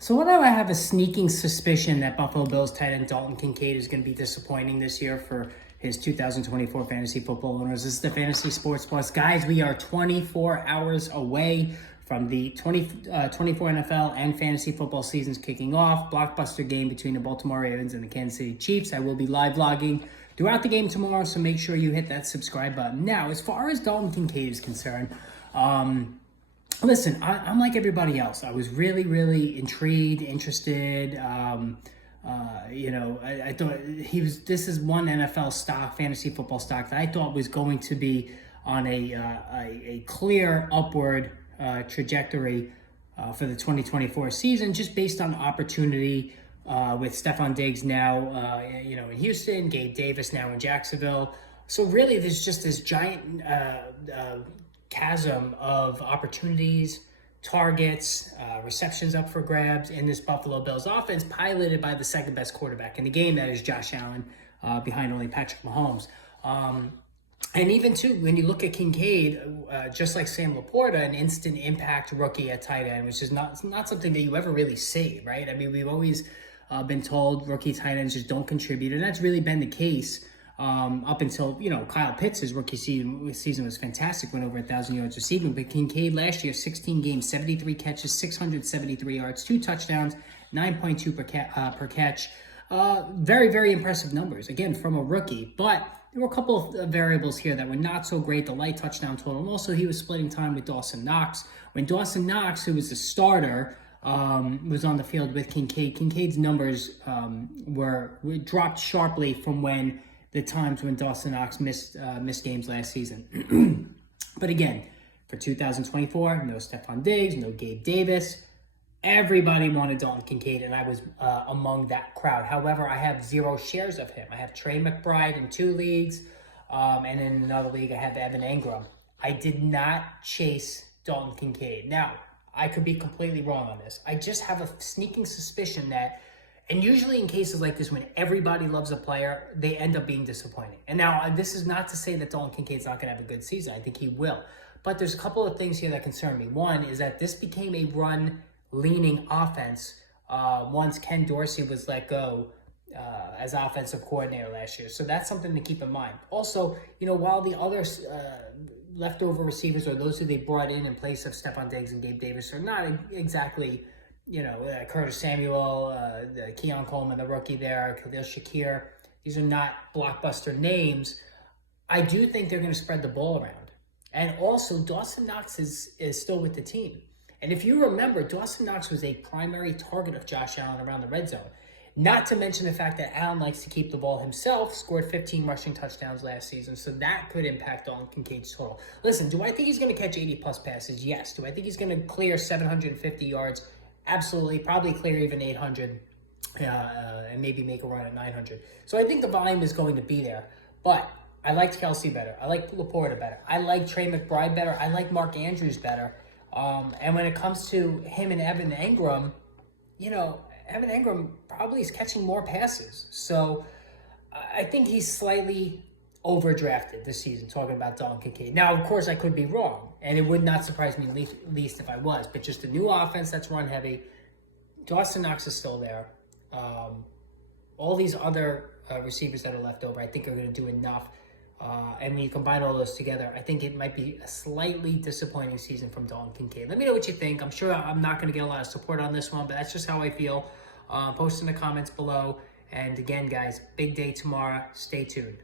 So now I have a sneaking suspicion that Buffalo Bills tight end Dalton Kincaid is going to be disappointing this year for his 2024 fantasy football owners. This is the Fantasy Sports Plus. Guys, we are 24 hours away from the 24 NFL and fantasy football seasons kicking off. Blockbuster game between the Baltimore Ravens and the Kansas City Chiefs. I will be live vlogging throughout the game tomorrow, so make sure you hit that subscribe button. Now, as far as Dalton Kincaid is concerned, listen, I'm like everybody else. I was really intrigued, interested. I thought this is one NFL stock, fantasy football stock, that I thought was going to be on a clear upward trajectory for the 2024 season, just based on opportunity with Stephon Diggs now, in Houston, Gabe Davis now in Jacksonville. So really, there's just this giant chasm of opportunities, targets, receptions up for grabs in this Buffalo Bills offense, piloted by the second best quarterback in the game, that is Josh Allen, behind only Patrick Mahomes. And even too, when you look at Kincaid, just like Sam Laporta, an instant impact rookie at tight end, which is not something that you ever really see, right? I mean, we've always been told rookie tight ends just don't contribute, and that's really been the case up until, Kyle Pitts' rookie season was fantastic, went over 1,000 yards receiving. But Kincaid last year, 16 games, 73 catches, 673 yards, 2 touchdowns, 9.2 per catch. Very impressive numbers, again, from a rookie. But there were a couple of variables here that were not so great. The light touchdown total, and also he was splitting time with Dawson Knox. When Dawson Knox, who was the starter, was on the field with Kincaid, Kincaid's numbers were dropped sharply from the times when Dawson Knox missed games last season. But again, for 2024, no Stephon Diggs, no Gabe Davis. Everybody wanted Dalton Kincaid, and I was among that crowd. However, I have 0 shares of him. I have Trey McBride in 2 leagues, and in another league, I have Evan Engram. I did not chase Dalton Kincaid. Now, I could be completely wrong on this. I just have a sneaking suspicion that, and usually in cases like this, when everybody loves a player, they end up being disappointing. And now, this is not to say that Dalton Kincaid's not going to have a good season. I think he will. But there's a couple of things here that concern me. One is that this became a run-leaning offense once Ken Dorsey was let go as offensive coordinator last year. So that's something to keep in mind. Also, while the other leftover receivers, or those who they brought in place of Stephon Diggs and Gabe Davis, are not exactly Curtis Samuel, Keon Coleman, the rookie there, Khalil Shakir. These are not blockbuster names. I do think they're going to spread the ball around. And also, Dawson Knox is still with the team. And if you remember, Dawson Knox was a primary target of Josh Allen around the red zone. Not to mention the fact that Allen likes to keep the ball himself, scored 15 rushing touchdowns last season, so that could impact Dalton Kincaid's total. Listen, do I think he's going to catch 80-plus passes? Yes. Do I think he's going to clear 750 yards? Absolutely. Probably clear even 800, and maybe make a run at 900. So I think the volume is going to be there. But I liked Kelsey better. I like Laporta better. I like Trey McBride better. I like Mark Andrews better. And when it comes to him and Evan Engram, Evan Engram probably is catching more passes. So I think he's slightly overdrafted this season, talking about Dalton Kincaid. Now, of course, I could be wrong, and it would not surprise me least if I was. But just a new offense that's run heavy. Dawson Knox is still there. All these other receivers that are left over, I think, are going to do enough. And when you combine all those together, I think it might be a slightly disappointing season from Dalton Kincaid. Let me know what you think. I'm sure I'm not going to get a lot of support on this one, but that's just how I feel. Post in the comments below. And again, guys, big day tomorrow. Stay tuned.